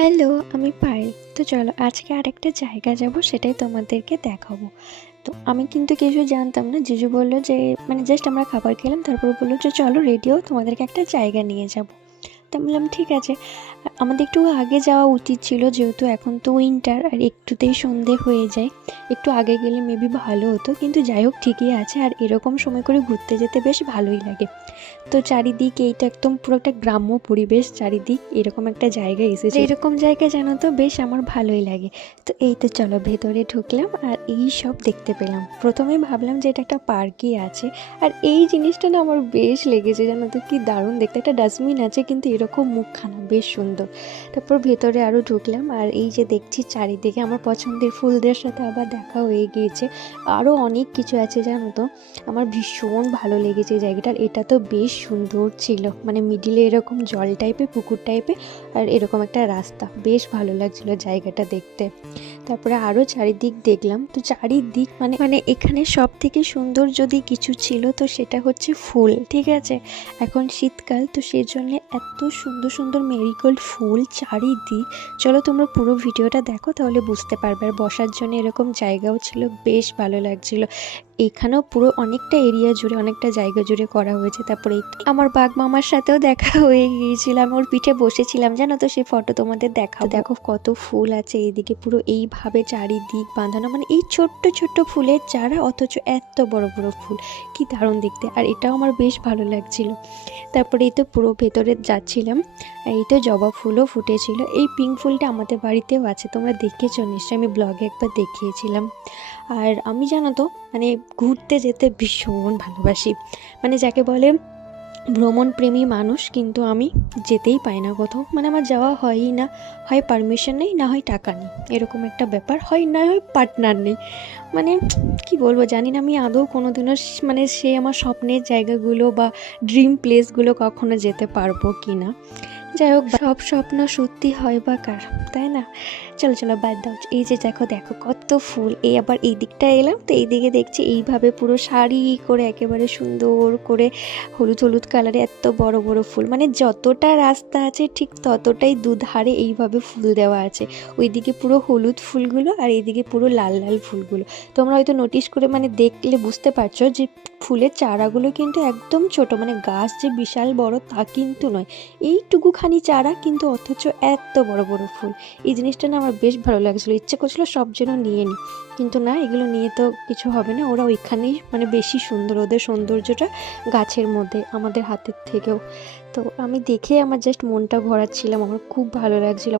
Hello, আমি পায়েল। তো চলো আজকে আরেকটা জায়গা যাব, সেটাই তোমাদেরকে দেখাবো। তো আমি কিন্তু কিছু জানতাম না। জিজু বলল যে জাস্ট আমরা খাবার খেলাম, তারপর বললো যে চলো রেডি হও, তোমাদেরকে একটা জায়গা নিয়ে যাব। তো আমি বললাম ঠিক আছে। আমাদের একটু আগে যাওয়া উচিত ছিল, যেহেতু এখন তো উইন্টার আর একটুতেই সন্ধে হয়ে যায়। একটু আগে গেলে মেবি ভালো হতো, কিন্তু যাই হোক ঠিকই আছে। আর এরকম সময় করে ঘুরতে যেতে বেশ ভালোই লাগে। তো চারিদিক এইটা একদম পুরো একটা গ্রাম্য পরিবেশ, চারিদিক এরকম একটা জায়গায় এসেছে। এরকম জায়গায় জানো তো বেশ আমার ভালোই লাগে। তো এই তো চলো ভেতরে ঢুকলাম আর এই সব দেখতে পেলাম। প্রথমে ভাবলাম যে এটা একটা পার্কই আছে, আর এই জিনিসটা না আমার বেশ লেগেছে, জানো তো কি দারুণ দেখতে। একটা ডাস্টবিন আছে কিন্তু এরকম মুখখানা, বেশ সুন্দর। তারপর ভেতরে আরও ঢুকলাম আর এই যে দেখছি চারিদিকে আমার পছন্দের ফুলদের সাথে আবার দেখা হয়ে গিয়েছে। আরও অনেক কিছু আছে জানো তো। আমার ভীষণ ভালো লেগেছে এই জায়গাটার। এটা তো বেশ সুন্দর ছিল, মিডিলে এরকম জল টাইপের, পুকুর টাইপের, আর এরকম একটা রাস্তা। বেশ ভালো লাগছিল জায়গাটা দেখতে। তারপরে আরও চারিদিক দেখলাম। তো চারিদিক এখানে সব থেকে সুন্দর যদি কিছু ছিল তো সেটা হচ্ছে ফুল, ঠিক আছে। এখন শীতকাল, তো সেই জন্য এত সুন্দর সুন্দর মেরিগোল্ড ফুল চারিদিক। চলো তোমরা পুরো ভিডিওটা দেখো, তাহলে বুঝতে পারবে। আর বসার জন্য এরকম জায়গাও ছিল, বেশ ভালো লাগছিল। এখানেও পুরো অনেকটা এরিয়া জুড়ে, অনেকটা জায়গা জুড়ে করা হয়েছে। তারপরে আমার বাঘ মামার সাথেও দেখা হয়ে গিয়েছিল। আমি ওর পিঠে বসেছিলাম, জানো তো, সেই ফটো তোমাদের দেখাবো। দেখো কত ফুল আছে এইদিকে, পুরো এইভাবে চারিদিক বাঁধানো, এই ছোট্ট ছোট্ট ফুলের চারা, অথচ এত বড় বড় ফুল, কি দারুণ দেখতে। আর এটাও আমার বেশ ভালো লাগছিল। তারপরে এই তো পুরো ভেতরে যাচ্ছিলাম, এই তো জবা ফুলও ফুটেছিল। এই পিঙ্ক ফুলটা আমাদের বাড়িতেও আছে, তোমরা দেখেছো নিশ্চয়ই, আমি ব্লগে একবার দেখিয়েছিলাম। আর আমি জানো তো ঘুরতে যেতে ভীষণ ভালোবাসি, যাকে বলে ভ্রমণ প্রেমী মানুষ, কিন্তু আমি যেতেই পাই না কোথাও। আমার যাওয়া হয়ই না। হয় পারমিশন নেই, না হয় টাকা নেই, এরকম একটা ব্যাপার হয়, না হয় পার্টনার নেই। কি বলবো জানি না, আমি আদৌ কোনোদিনও সে আমার স্বপ্নের জায়গাগুলো বা ড্রিম প্লেসগুলো কখনো যেতে পারবো কি না। যাই হোক, সব স্বপ্ন সত্যি হয় বা কার, তাই না। চলো চলো বাদ দাও। এই যে দেখো দেখো কত ফুল। এই আবার এই দিকটা এলাম, তো এই দিকে দেখছি এইভাবে পুরো সারি করে একেবারে সুন্দর করে হলুদ হলুদ কালারে এত বড় বড় ফুল। যতটা রাস্তা আছে ঠিক ততটাই দুধারে এইভাবে ফুল দেওয়া আছে। ওইদিকে পুরো হলুদ ফুলগুলো আর এইদিকে পুরো লাল লাল ফুলগুলো। তোমরা হয়তো নোটিস করে দেখলে বুঝতে পারছো যে ফুলের চারাগুলো কিন্তু একদম ছোট, গাছ যে বিশাল বড় তা কিন্তু নয়, এইটুকুখানি চারা, কিন্তু অথচ এত বড় বড় ফুল। এই জিনিসটা না আমার বেশ ভালো লাগছিলো। ইচ্ছে করছিল সব যেন নিয়ে নিই, কিন্তু না, এগুলো নিয়ে তো কিছু হবে না। ওরা ওইখানেই বেশি সুন্দর, ওদের সৌন্দর্যটা গাছের মধ্যে, আমাদের হাতের থেকেও। তো আমি দেখে আমার জাস্ট মনটা ভরাচ্ছিলাম, আমার খুব ভালো লাগছিল।